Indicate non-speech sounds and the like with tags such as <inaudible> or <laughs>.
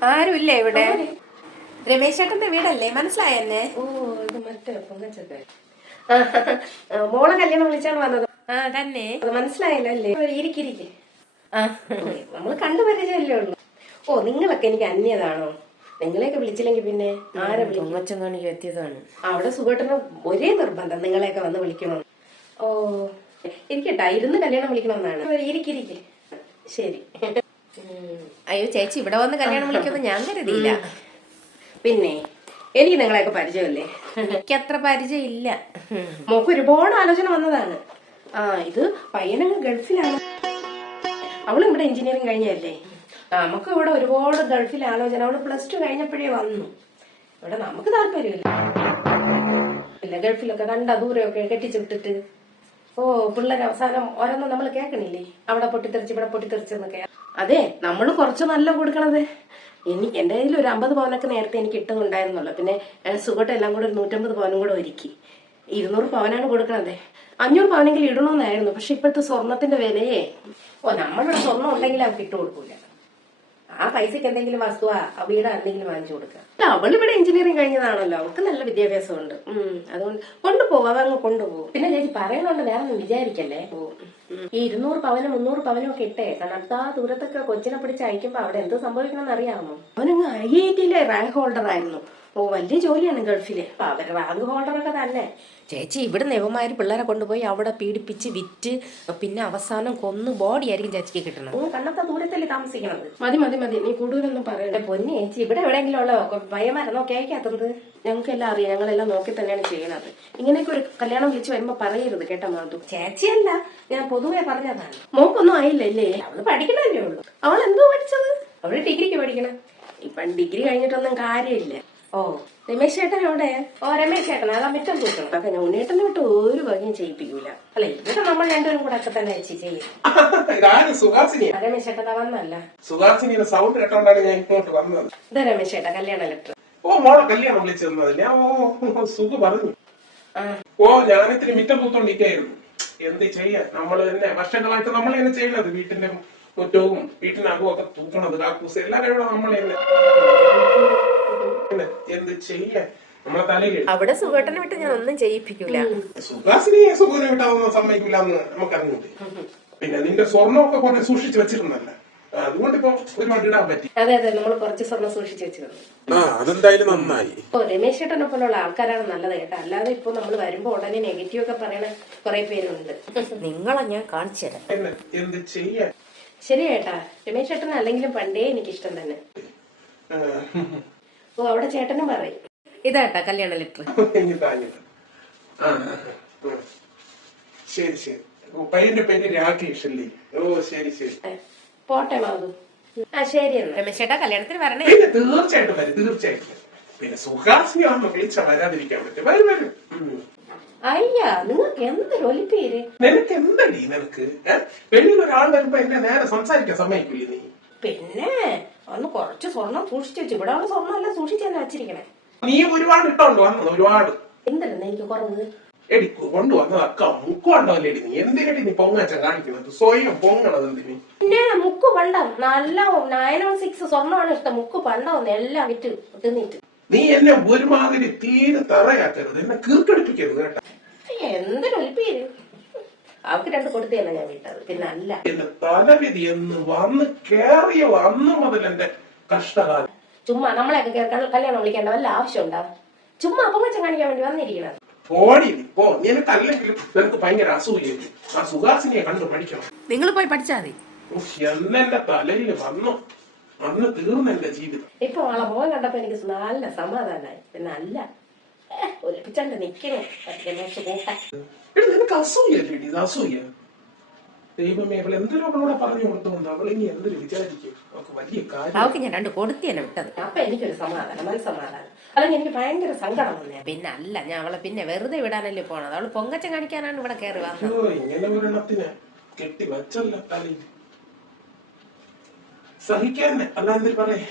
ആരുമില്ലേ ഇവിടെ? രമേശ് ഏട്ടന്റെ വീടല്ലേ? മനസ്സിലായെന്നെ? ഓ ഇത് മറ്റേ പൊങ്ങച്ചൊക്കെ മോളെ കല്യാണം വിളിച്ചാണ് വന്നത്. ആ തന്നെ മനസ്സിലായല്ലോ അല്ലേ ഇരിക്കിരിക്കെ. നമ്മൾ കണ്ടു പരിചയമല്ലേ ഉള്ളൂ. ഓ നിങ്ങളൊക്കെ എനിക്ക് അന്യതാണോ? നിങ്ങളെയൊക്കെ വിളിച്ചില്ലെങ്കിൽ പിന്നെ ആരെ വിളിക്കും? എത്തിയതാണ് അവിടെ സുഖട്ടന് ഒരേ നിർബന്ധം നിങ്ങളെയൊക്കെ വന്ന് വിളിക്കണം. ഓ ഇരിക്കട്ടാ ഇരുന്ന് കല്യാണം വിളിക്കണമെന്നാണ്. ഇരിക്കിരിക്കെ. ശരി. അയ്യോ ചേച്ചി ഇവിടെ വന്ന് കല്യാണം വിളിക്കുമെന്ന് ഞാൻ കരുതിയില്ല. പിന്നെ എനിക്ക് നിങ്ങളെയൊക്കെ പരിചയമല്ലേ? എനിക്ക് അത്ര പരിചയമില്ല. മോക്ക് ഒരുപാട് ആലോചന വന്നതാണ്. ആ ഇത് പയ്യനങ്ങ് ഗൾഫിലാണ്. അവളും ഇവിടെ എഞ്ചിനീയറിംഗ് കഴിഞ്ഞല്ലേ നമുക്ക് ഇവിടെ ഒരുപാട് ഗൾഫിൽ ആലോചന. അവൾ പ്ലസ് ടു കഴിഞ്ഞപ്പോഴേ വന്നു. ഇവിടെ നമുക്ക് താല്പര്യമില്ല. ഗൾഫിലൊക്കെ കണ്ട ദൂരെയൊക്കെ കെട്ടിച്ചു വിട്ടിട്ട്. ഓ പിള്ളേർ അവസാനം ഓരോന്നും നമ്മൾ കേൾക്കണില്ലേ? അവിടെ പൊട്ടിത്തെറിച്ച് ഇവിടെ പൊട്ടിത്തെറിച്ചെന്നൊക്കെ അതെ നമ്മൾ കുറച്ച് നല്ല കൊടുക്കണത്. എനിക്ക് എന്റെ കയ്യിൽ ഒരു അമ്പത് പവനൊക്കെ നേരത്തെ എനിക്ക് ഇട്ടുന്നുണ്ടായിരുന്നുള്ളൂ പിന്നെ സുഖട്ട് എല്ലാം കൂടെ ഒരു നൂറ്റമ്പത് പവനും കൂടെ ഒരുക്കി. ഇരുന്നൂറ് പവനാണ് കൊടുക്കണത്. അഞ്ഞൂറ് പവനെങ്കിലും ഇടണമെന്നായിരുന്നു പക്ഷെ ഇപ്പോഴത്തെ സ്വർണത്തിന്റെ വിലയെ. ഓ നമ്മളിവിടെ സ്വർണം ഉണ്ടെങ്കിൽ അവർക്ക് ഇട്ട് കൊടുക്കൂല ആ പൈസക്ക് എന്തെങ്കിലും വസ്തുവാ ആ വീട് എന്തെങ്കിലും വാങ്ങിച്ചു കൊടുക്കുക. അല്ല ഇവിടെ എഞ്ചിനീയറിംഗ് കഴിഞ്ഞതാണല്ലോ. അവൾക്ക് നല്ല വിദ്യാഭ്യാസം ഉണ്ട് അതുകൊണ്ട് കൊണ്ടുപോകും അതങ്ങ് കൊണ്ടുപോകും. പിന്നെ ചേച്ചി പറയണോണ്ട് വേറെ ഒന്നും വിചാരിക്കല്ലേ ഈ ഇരുന്നൂറ് പവനും മുന്നൂറ് പവനും ഒക്കെ ഇട്ടേ കാരണം ആ ദൂരത്തൊക്കെ കൊച്ചിനെ പിടിച്ച് അയക്കുമ്പോ അവിടെ എന്ത് സംഭവിക്കണമെന്ന് അറിയാമോ? അവനങ്ങ് ഐ ഐ ടിയിലെ റാങ്ക് ഹോൾഡർ ആയിരുന്നു. ഓ വലിയ ജോലിയാണ് ഗൾഫിൽ. അവരെ അവർ റാങ്ക് ഹോൾഡർ ഒക്കെ തന്നെ. ചേച്ചി ഇവിടെ നെവമാര് പിള്ളേരെ കൊണ്ടുപോയി അവിടെ പീഡിപ്പിച്ച് വിറ്റ് പിന്നെ അവസാനം കൊന്ന് ബോഡി ആയിരിക്കും ചേച്ചിക്ക് കിട്ടണം ഓ കണ്ണത്തെ ദൂരത്തല്ലേ താമസിക്കണത്? മതി മതി മതി. നീ കൂടുതലൊന്നും പറയണ്ട. പൊന്നി ചേച്ചി ഇവിടെ എവിടെയെങ്കിലും ഉള്ള ഭയമായിരുന്നോ കേക്കാത്തത് ഞങ്ങൾക്കെല്ലാം ഞങ്ങൾക്ക് എല്ലാം അറിയാം. ഞങ്ങളെല്ലാം നോക്കി തന്നെയാണ് ചെയ്യണത് ഇങ്ങനെയൊക്കെ ഒരു കല്യാണം വിളിച്ചു വരുമ്പോ പറയരുത് കേട്ടോ മാധു. ചേച്ചിയല്ല ഞാൻ പൊതുവെ പറഞ്ഞതാണ്. മോക്കൊന്നും ആയില്ലല്ലേ അവൾ പഠിക്കണല്ലേ ഉള്ളൂ. അവൾ എന്തോ പഠിച്ചത്? അവൾ ഡിഗ്രിക്ക് പഠിക്കണം. ഇപ്പം ഡിഗ്രി കഴിഞ്ഞിട്ടൊന്നും കാര്യമില്ല. ഓ രമേശ് ചേട്ടൻ എവിടെ? ഓ രമേശ് ചേട്ടൻ അതാ മിറ്റം തൂക്കണം. അപ്പൊ ഞാൻ ഉണ്ണേട്ടനെ വിട്ട് ഒരു വകയും ചെയ്യിപ്പിക്കൂല. അല്ലെ ഇവിടെ നമ്മൾ രണ്ടുപേരും കൂടെ ഒക്കെ തന്നെ അയച്ചു ചെയ്യും. <laughs> രമേശ് ചേട്ടൻ വന്നല്ല സുഹാസിനിയുടെ സൗണ്ട് കേട്ടോണ്ടാണ് ഞാൻ ഇങ്ങോട്ട് വന്നത്. ഇതാ രമേശ് ചേട്ടാ കല്യാണ ലെറ്റർ. ഓ മോളെ കല്യാണം വിളിച്ചിരുന്നത്. ഞാൻ ഓ സുഖ പറഞ്ഞു. ഓ ഞാനിത്തിരി മിറ്റം പൂത്തോണ്ടിരിക്കായിരുന്നു എന്ത് ചെയ്യാൻ? നമ്മൾ തന്നെ വർഷങ്ങളായിട്ട് നമ്മൾ തന്നെ ചെയ്യണത് വീട്ടിന്റെ മുറ്റവും വീട്ടിനകവും ഒക്കെ തൂക്കണത് കാക്കൂസ്. എല്ലാവരും നമ്മൾ തന്നെ. നമ്മളെ തലയിൽ അവിടെ സുഖേട്ടനെ വിട്ട് ഞാൻ ഒന്നും ചെയ്യിപ്പിക്കൂല. സുഖാസിനെ സുഖനെ വിട്ടാവുന്ന സമ്മതിക്കില്ല എന്ന് നമുക്കറിഞ്ഞൂടെ? പിന്നെ നിന്റെ സ്വർണമൊക്കെ കുറെ സൂക്ഷിച്ചു വെച്ചിരുന്നല്ല. അതുകൊണ്ട് ഇപ്പൊ ഒരുപാട് ഇടാൻ പറ്റി. അതെ അതെ നമ്മൾ കുറച്ച് സ്വർണം സൂക്ഷിച്ചു വെച്ചിരുന്നു. ആ അതെന്തായാലും നന്നായി. ഓ രമേശ് ചേട്ടനെ പോലുള്ള ആൾക്കാരാണ് നല്ലത് കേട്ടോ. അല്ലാതെ ഇപ്പൊ നമ്മൾ വരുമ്പോ ഉടനെ നെഗറ്റീവ് ഒക്കെ പറയണ കുറെ പേരുണ്ട്. നിങ്ങളെ ഞാൻ കാണിച്ചു തരാം. എന്ത് ശരി ചേട്ടാ രമേശ് ചേട്ടൻ അല്ലെങ്കിലും പണ്ടേ എനിക്ക് ഇഷ്ടം തന്നെ ഓ അവിടെ ചേട്ടനും പറയും. ഇതാട്ടാ കല്യാണ ലെറ്റർ. ശരി ശരി. പയ്യന്റെ പേര് രാകേഷ് അല്ലേ? ഓ ശരി ശരി. പോട്ടെ മാധു ആ ശരി എന്നാ. രമേശ് ചേട്ടാ കല്യാണത്തിന് വരണേ. പിന്നെ തീർച്ചയായിട്ടും വരും തീർച്ചയായിട്ടും. പിന്നെ സുഹാസിനി ആണെന്ന് വിളിച്ച വരാതിരിക്കാൻ പറ്റും. വരും വരും. അയ്യ നിങ്ങൾക്ക് എന്തൊരു ഒലിപ്പേര് നിനക്ക് എന്തടി നിനക്ക്? വെളിയിൽ ഒരാൾ വരുമ്പോ എന്നെ നേരെ സംസാരിക്കാൻ സമ്മതിക്കില്ലേ നീ? പിന്നെ അന്ന് കുറച്ച് സ്വർണം സൂക്ഷിച്ചു വെച്ചു ഇവിടെ ഉള്ള സ്വർണം അല്ല സൂക്ഷിച്ചു തന്നെ വെച്ചിരിക്കണേ. നീ ഒരുപാട് ഇട്ടോണ്ട് വന്നത് ഒരുപാട്. എന്തല്ലേ എനിക്ക് കുറവ് എടി കൊണ്ടുവന്നതൊക്കെ നീ എന്തിനടി നീ പൊങ്ങാച്ച കാണിക്കുന്നത്? സ്വയം പൊങ്ങണത് എന്തിന്? പിന്നെ മുക്ക് പണ്ടം നല്ല നയൻ വൺ സിക്സ് സ്വർണമാണ് ഇഷ്ടം മുക്ക് പണ്ടം എല്ലാം വിറ്റ് തിന്നിട്ട്. നീ എന്നെ ഒരുമാതിരി തീരെ തറയാക്കരുത് എന്നെ കീർക്കടിപ്പിക്കരുത് കേട്ടാ. അവർക്ക് രണ്ട് കൊടുത്തല്ല ഞാൻ വിട്ടത്. പിന്നെ അല്ല. തലവിധി എന്ന് വന്ന് കേറിയ അന്ന് മുതൽ എന്റെ കഷ്ടകാലം. ചുമ്മാ നമ്മളെയൊക്കെ കേൾക്കാൻ കല്യാണം വിളിക്കേണ്ട വല്ല ആവശ്യമുണ്ടാ? ചുമ്മാ അപകടം കാണിക്കാൻ വേണ്ടി വന്നിരിക്കണം പോടി നിനക്ക് ഭയങ്കര ആ സുഹാസിനിയെ കണ്ടു പഠിക്കണം നിങ്ങൾ പോയി പഠിച്ചാൽ മതി. എന്നെ എന്നെന്റെ തലയിൽ വന്നു. അന്ന് തീർന്ന ജീവിതം. ഇപ്പൊ ആളെ പോകാൻ കണ്ടപ്പോ എനിക്ക് നല്ല സമാധാനായി പിന്നെ അല്ല. ഒലിപ്പിച്ചണ്ട് നിക്കണേ രമേശ് കൂട്ടാൻ എടി നിനക്ക് അസൂയല്ലേ ഇത് അസൂയ. ദൈവമേ അവൾ എന്തൊരു അവളോട് പറഞ്ഞു കൊടുത്തോണ്ട് അവൾ ഇനി എന്തൊരു വിചാരിക്കും? അവൾക്ക് വലിയ കാര്യം. അവക്ക് ഞാൻ രണ്ട് കൊടുത്തിയനെ വിട്ടത്. അപ്പൊ എനിക്കൊരു സമാധാനം നല്ല സമാധാനം. അല്ലെങ്കിൽ എനിക്ക് ഭയങ്കര സങ്കടം വന്നേ. പിന്നെ അല്ല ഞാൻ അവളെ പിന്നെ വെറുതെ വിടാനല്ലേ പോണത്. അവൾ പൊങ്കച്ചം കാണിക്കാനാണ് ഇവിടെ കയറി വന്നത്. അയ്യോ ഇങ്ങനെ ഒരെണ്ണത്തിന് കെട്ടി വച്ചല്ല തലയിൽ. സഹിക്കാൻ അല്ല എന്തിൽ പറയേ?